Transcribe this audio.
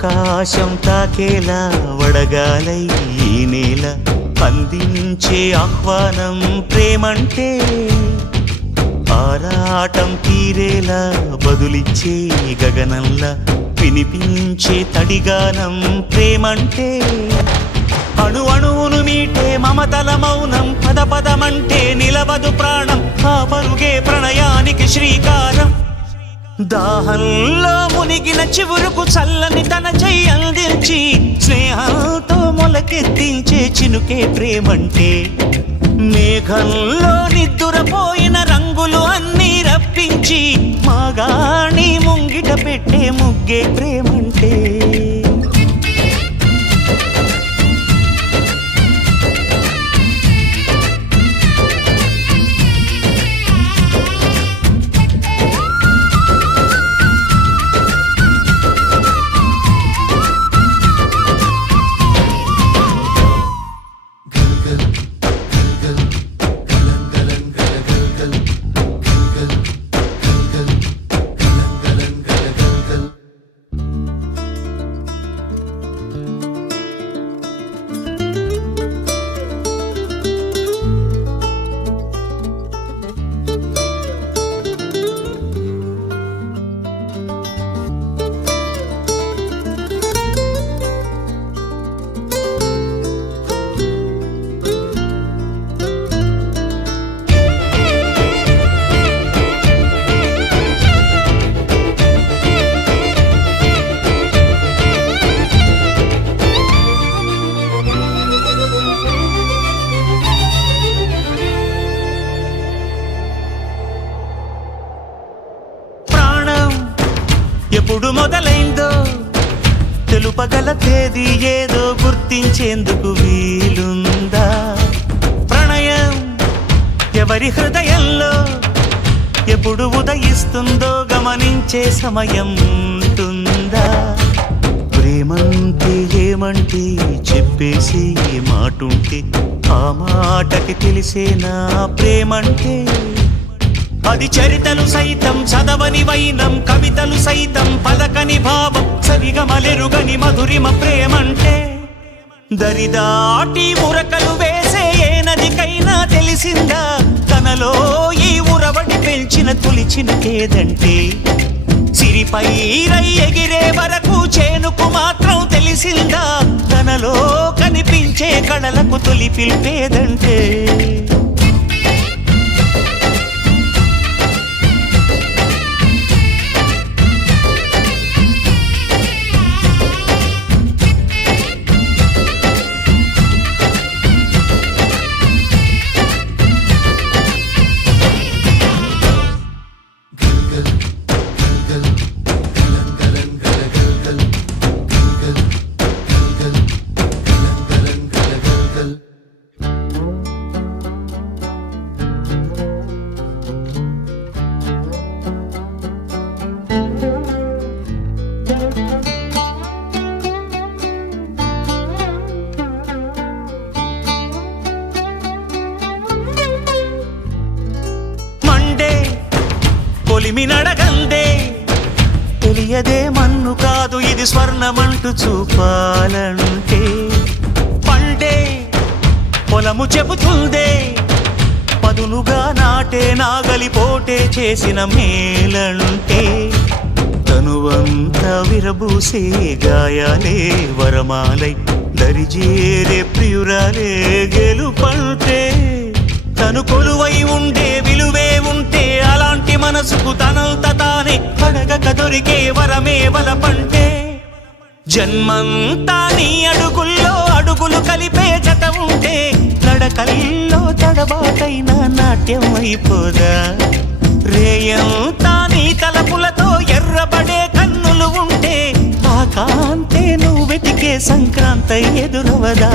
ఆకాశం తాకేలా వడగాలై ఈ నేల అందించే ఆహ్వానం ప్రేమంటే ఆరాటం తీరేలా బదులిచ్చే గగనంలా వినిపించే తడిగానం ప్రేమంటే అణు అణువును మీటే మమతల మౌనం పద పదమంటే నిలవదు ప్రాణం ఆ పరుగే ప్రణయానికి శ్రీకారం దాహంలో మునిగిన చివురుకు చల్లని తన చెయ్యి అందించి స్నేహంతో మొలకెత్తించే చినుకే ప్రేమంటే మేఘంలో నిద్దురపోయిన రంగులు అన్నీ రప్పించి మాగాణి ముంగిట పెట్టే ముగ్గే ప్రేమంటే ఎప్పుడు మొదలైందో తెలుపగల తేదీ ఏదో గుర్తించేందుకు వీలుందా ప్రణయం ఎవరి హృదయంలో ఎప్పుడు ఉదయిస్తుందో గమనించే సమయం ఉంటుందా ప్రేమంటే ఏమంటే చెప్పేసి మాటుంటే ఆ మాటకి తెలిసేనా ప్రేమంటే అది చరితలు సైతం చదవని వైనం కవితలు సైతం పలకని భావం సరిగమలెరుగని మధురిమ ప్రేమంటే దరిదాటి ఉరకలు వేసే ఏ నదికైనా తెలిసిందా తనలో ఈ ఉరవడి పెంచిన తొలిచిన కేదంటే సిరిపై రై ఎగిరే వరకు చేనుకు మాత్రం తెలిసిందా తనలో కనిపించే కళలకు తొలి పిలిపేదంటే కొలిమినడగందే తెలియదే మన్ను కాదు ఇది స్వర్ణమంటూ చూపాలంటే పండే పొలము చెబుతుందే పదునుగా నాటే నాగలిపోటే చేసిన మేలంటే తనువంతా విరబూసే గాయాలే వరమాలై దరిజేరే ప్రియురాలే గెలుపంటే తను కొలువై ఉండే విలువే ఉంటే అలాంటి మనసుకు తనంత తానే అడగక దొరికే వరమే వలపంటే జన్మంతా నీ అడుగుల్లో అడుగులు కలిపే జత ఉంటే నడకల్లో తడబాటైన నాట్యం అయిపోదా రేయంతా నీ తలపులతో ఎర్రబడే కన్నులు ఉంటే ఆ కాంతే నువ్వు వెతికే సంక్రాంతి ఎదురవదా